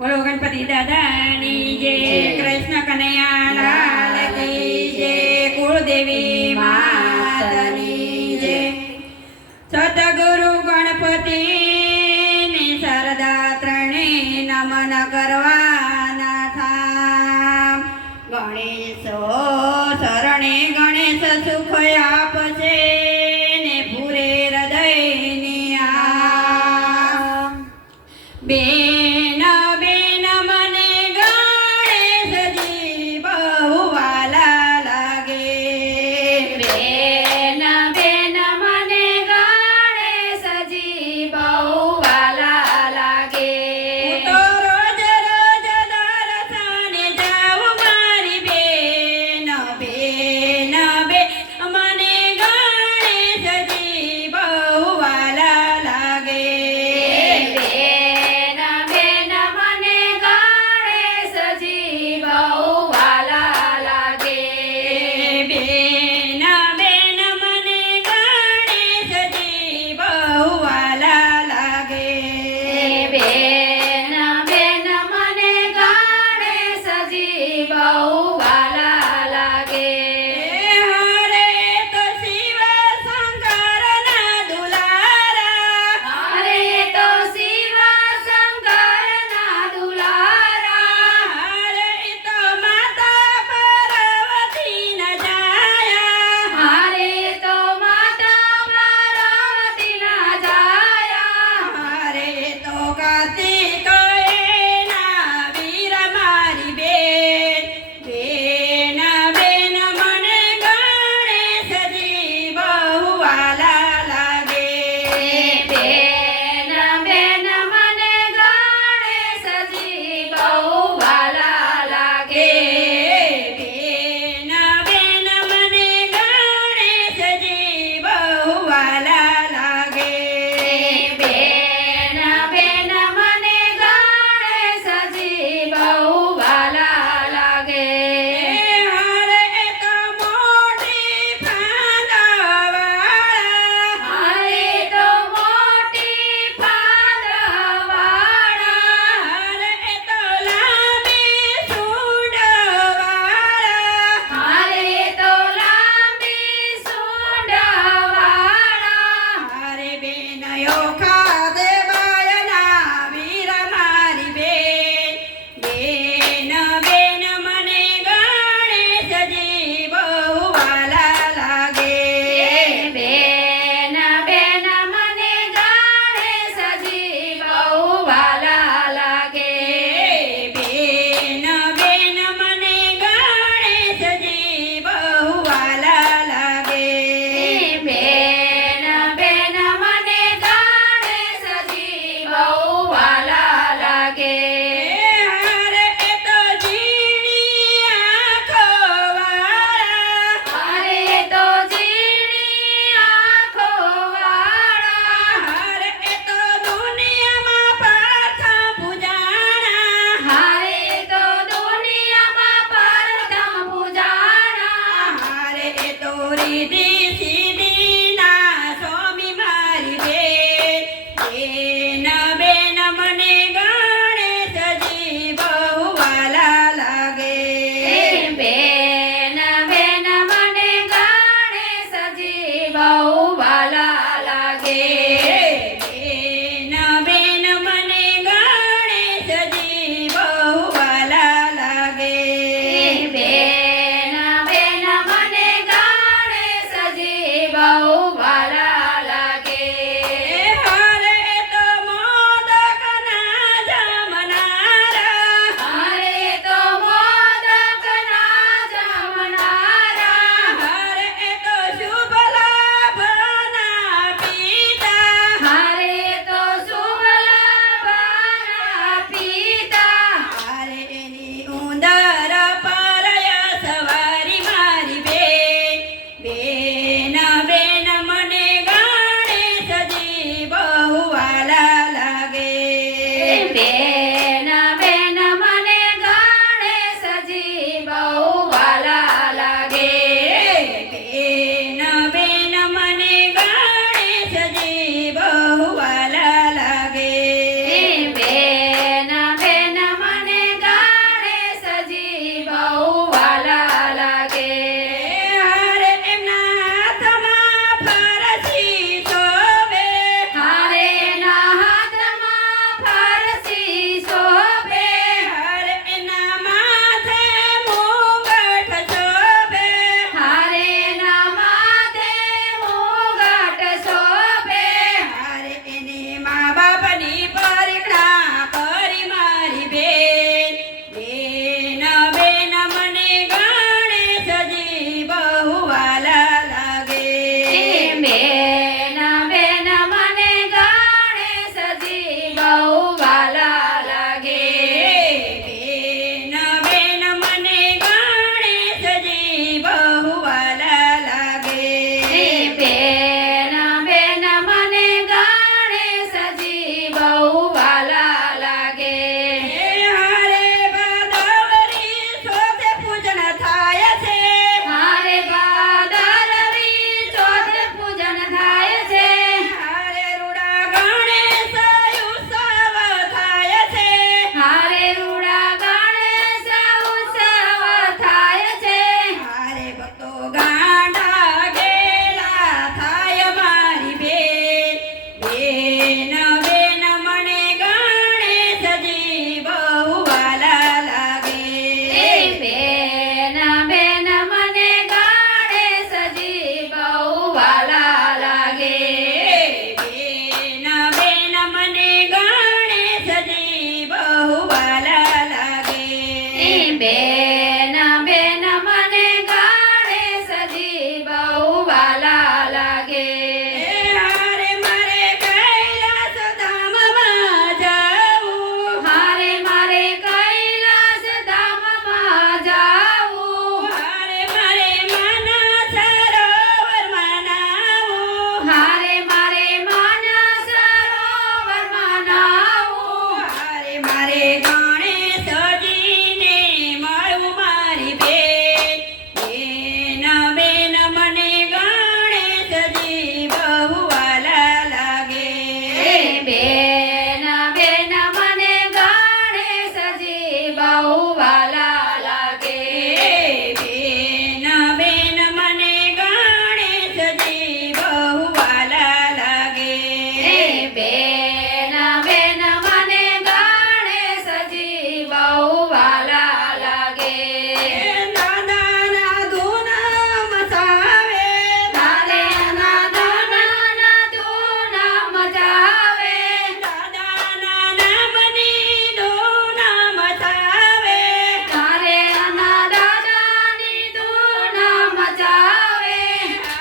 બોલો ગણપતિ દાદાની જય, કૃષ્ણ કનૈયા લાલ કી જય, કુળદેવી માતની જય. સતગુરુ ગણપતિ ની શારદા ત્રણે નમન કરવાના થામ. ગણેશો શરણે ગણેશ સુખ આપશે ને પૂરે હૃદયની આમ. બેન બેન મને ગણેશજી બહુ વાલા લાગે. બેન બેન મને ગણેશજી બહુ વાલા લાગે. હું તો રોજ રોજ દર્શને જાઉં મારી બેન. બેન બે મને ગણેશજી મારે ગણેશજીને મળું મારી બેન. બેન મને ગણેશજી બહુ વાલા લાગે. બેન બેન મને ગણેશજી બહુ વાલા લાગે. બેન મને ગણેશજી બહુ વાલા લાગે. બેન બેન મને ગણેશજી બહુ વાલા લાગે. દાદાના ધૂના મસાવે, તારે અનાદાના ધૂના મજાવે. દાદાના નામની ધૂના મસાવે. તારે અનાદાની ધૂના મજાવે.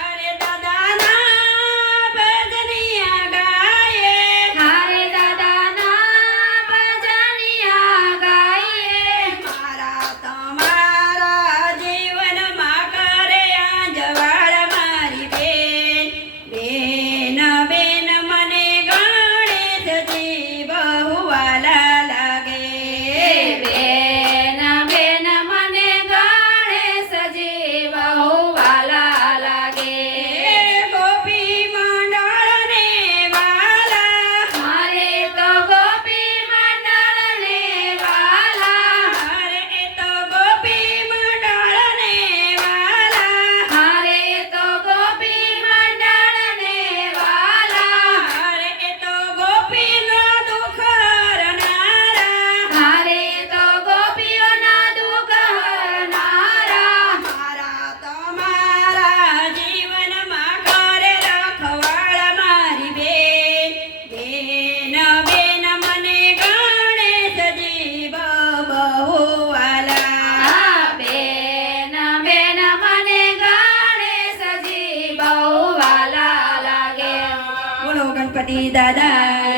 અરે દાદાના ભજનિયા ગાયે. તારે દાદાના ભજનિયા ગાઈએ. મારા તમારા જીવનમાં કરે આંજવાળ મારી બેન. બેન મને ગણેશજી બહુ વાલા લાગે. બેન બેન મને ગણેશજી બહુ વાલા લાગે. ગોપી મંડળને વાલા. મારે તો ગોપી મંડળને વાલા. અરે એ તો ગોપી મંડળને વાલા. મારે તો ગોપી મંડળને વાલા. અરે એ તો ગોપીનો દુઃખ હરનારા. મારે તો ગોપીઓના દુઃખ હરનારા. મારા તમારા જીવનમાં કરે રખવાળ મારી બેન. બેન મને ગણેશજી બહુ વાલા. બેન બેન મને ગણેશજી બહુ વાલા લાગે. બોલો ગણપતિ દાદા